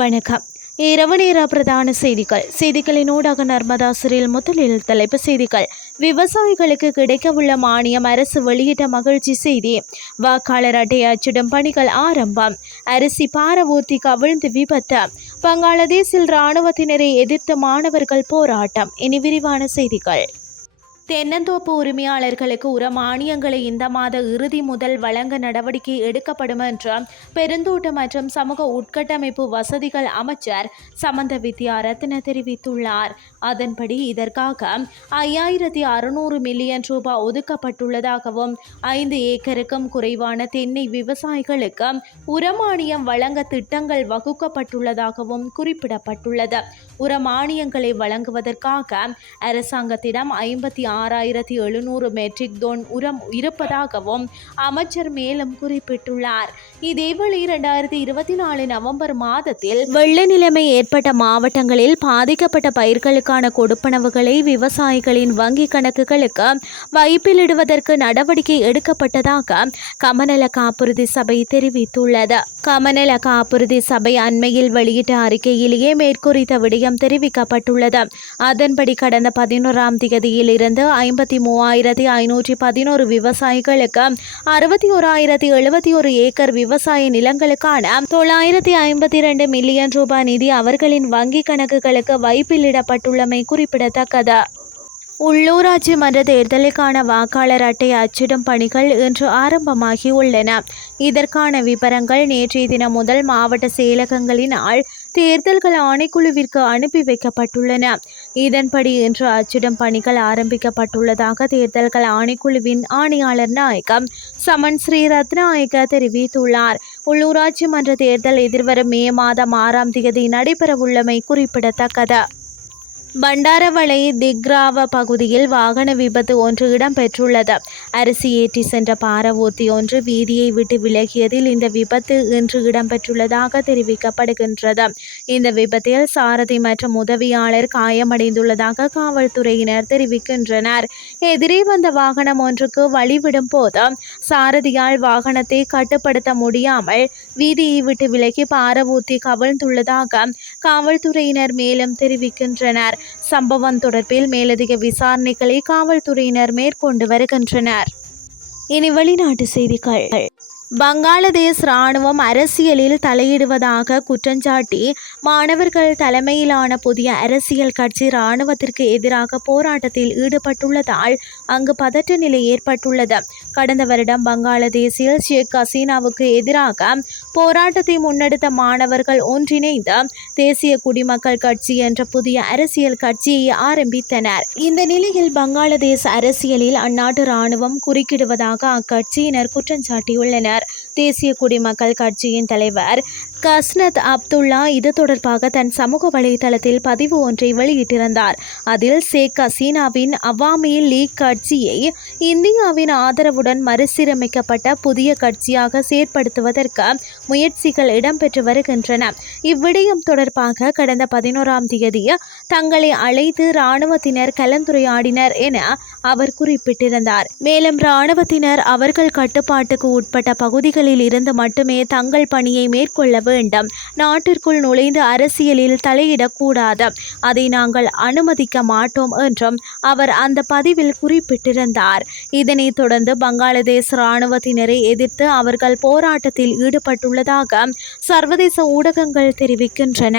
வணக்கம். இரவு நேர பிரதான செய்திகள். செய்திகளின் ஊடாக நர்மதா சிறில் முதலில் தலைப்பு செய்திகள். விவசாயிகளுக்கு கிடைக்கவுள்ள மானியம் அரசு வெளியிட்ட மகிழ்ச்சி செய்தி. வாக்காளர் அட்டை அச்சிடும் பணிகள் ஆரம்பம். அரிசி பாரவூர்த்தி கவிழ்ந்து விபத்து. வங்காளதேசில் இராணுவத்தினரை எதிர்த்த மாணவர்கள் போராட்டம். இனி விரிவான செய்திகள். தென்னந்தோப்பு உரிமையாளர்களுக்கு உர மானியங்களை இந்த மாத இறுதி முதல் வழங்க நடவடிக்கை எடுக்கப்படும் என்று பெருந்தோட்ட மற்றும் சமூக உட்கட்டமைப்பு வசதிகள் அமைச்சர் சமந்த வித்யாரத்ன தெரிவித்துள்ளார். அதன்படி இதற்காக ஐயாயிரத்தி அறுநூறு மில்லியன் ரூபாய் ஒதுக்கப்பட்டுள்ளதாகவும் ஐந்து ஏக்கருக்கும் குறைவான தென்னை விவசாயிகளுக்கு உரமானியம் வழங்க திட்டங்கள் வகுக்கப்பட்டுள்ளதாகவும் குறிப்பிடப்பட்டுள்ளது. உரமானியங்களை வழங்குவதற்காக அரசாங்கத்திடம் ஐம்பத்தி ஆறாயிரத்தி எழுநூறு மெட்ரிக் டோன் உரம் இருப்பதாகவும் அமைச்சர் மேலும் குறிப்பிட்டுள்ளார். இதேவேளை இரண்டாயிரத்தி இருபத்தி நாலு நவம்பர் மாதத்தில் வெள்ள நிலைமை ஏற்பட்ட மாவட்டங்களில் பாதிக்கப்பட்ட பயிர்களுக்கான கொடுப்பனவுகளை விவசாயிகளின் வங்கி கணக்குகளுக்கு வைப்பிலிடுவதற்கு நடவடிக்கை எடுக்கப்பட்டதாக கமநல காப்புறுதி சபை தெரிவித்துள்ளது. கமநல காப்புறுதி சபை அண்மையில் வெளியிட்ட அறிக்கையிலேயே மேற்குறித்த விடயம் தெரிவிக்கப்பட்டுள்ளது. அதன்படி கடந்த பதினோராம் தேதியிலிருந்து ஐம்பத்தி மூவாயிரத்தி ஐநூற்றி பதினோரு விவசாயிகளுக்கு அறுபத்தி ஓராயிரத்தி எழுபத்தி ஒரு ஏக்கர் விவசாய நிலங்களுக்கான தொள்ளாயிரத்தி ஐம்பத்தி இரண்டு மில்லியன் ரூபாய் நிதி அவர்களின் வங்கி கணக்குகளுக்கு வைப்பிலிடப்பட்டுள்ளமை குறிப்பிடத்தக்கது. உள்ளூராட்சி மன்ற தேர்தலுக்கான வாக்காளர் அட்டை அச்சிடும் பணிகள் இன்று ஆரம்பமாகி உள்ளன இதற்கான விவரங்கள் நேற்றைய தினம் முதல் மாவட்ட செயலகங்களினால் தேர்தல்கள் ஆணைக்குழுவிற்கு அனுப்பி வைக்கப்பட்டுள்ளன. இதன்படி இன்று அச்சிடும் பணிகள் ஆரம்பிக்கப்பட்டுள்ளதாக தேர்தல்கள் ஆணைக்குழுவின் ஆணையாளர் நாயகம் சமன் ஸ்ரீ ரத்நாயக தெரிவித்துள்ளார். உள்ளூராட்சி மன்ற தேர்தல் எதிர்வரும் மே மாதம் ஆறாம் தேதி நடைபெறவுள்ளமை குறிப்பிடத்தக்கது. பண்டாரவளை திக்ராவ பகுதியில் வாகன விபத்து ஒன்று இடம்பெற்றுள்ளது. அரிசி ஏற்றி சென்ற பாரவூர்த்தி ஒன்று வீதியை விட்டு விலகியதில் இந்த விபத்து இன்று இடம்பெற்றுள்ளதாக தெரிவிக்கப்படுகின்றது. இந்த விபத்தில் சாரதி மற்றும் உதவியாளர் காயமடைந்துள்ளதாக காவல்துறையினர் தெரிவிக்கின்றனர். எதிரே வந்த வாகனம் ஒன்றுக்கு வழிவிடும் போது சாரதியால் வாகனத்தை கட்டுப்படுத்த முடியாமல் வீதியை விட்டு விலகி பாரவூர்த்தி கவிழ்ந்துள்ளதாக காவல்துறையினர் மேலும் தெரிவிக்கின்றனர். சம்பவம் தொடர்பில் மேலதிக விசாரணைகளை காவல்துறையினர் மேற்கொண்டு வருகின்றனர். இனி வெளிநாட்டு செய்திகள். பங்களாதேஷ் ராணுவம் அரசியலில் தலையிடுவதாக குற்றஞ்சாட்டி மாணவர்கள் தலைமையிலான புதிய அரசியல் கட்சி ராணுவத்திற்கு எதிராக போராட்டத்தில் ஈடுபட்டுள்ளதால் அங்கு பதற்ற நிலை ஏற்பட்டுள்ளது. கடந்த வருடம் பங்களாதேஷில் ஷேக் ஹசீனாவுக்கு எதிராக போராட்டத்தை முன்னெடுத்த மாணவர்கள் ஒன்றிணைந்து தேசிய குடிமக்கள் கட்சி என்ற புதிய அரசியல் கட்சியை ஆரம்பித்தனர். இந்த நிலையில் பங்களாதேஷ் அரசியலில் அந்நாட்டு ராணுவம் குறுக்கிடுவதாக அக்கட்சியினர் குற்றம் சாட்டியுள்ளனர் தேசிய குடிமக்கள் கட்சியின் தலைவர் கஸ்னத் அப்துல்லா இது தொடர்பாக தன் சமூக வலைதளத்தில் பதிவு ஒன்றை வெளியிட்டிருந்தார். அதில் ஷேக் ஹசீனாவின் அவாமி லீக் கட்சியை இந்தியாவின் ஆதரவுடன் மறுசீரமைக்கப்பட்ட புதிய கட்சியாக செயற்படுத்துவதற்கு முயற்சிகள் இடம்பெற்று வருகின்றன. இவ்விடயம் தொடர்பாக கடந்த பதினோராம் தேதி தங்களை அழைத்து இராணுவத்தினர் கலந்துரையாடினர் என அவர் குறிப்பிட்டிருந்தார். மேலும் இராணுவத்தினர் அவர்கள் கட்டுப்பாட்டுக்கு உட்பட்ட பகுதிகளில் இருந்து மட்டுமே தங்கள் பணியை மேற்கொள்ள வேண்டும். நாட்டிற்குள் நுழைந்து அரசியலில் தலையிடக்கூடாது. அதை நாங்கள் அனுமதிக்க மாட்டோம் என்றும் அவர் அந்த பதிவில் குறிப்பிட்டிருந்தார். இதனைத் தொடர்ந்து பங்களாதேஷ் இராணுவத்தினரை எதிர்த்து அவர்கள் போராட்டத்தில் ஈடுபட்டுள்ளதாக சர்வதேச ஊடகங்கள் தெரிவிக்கின்றன.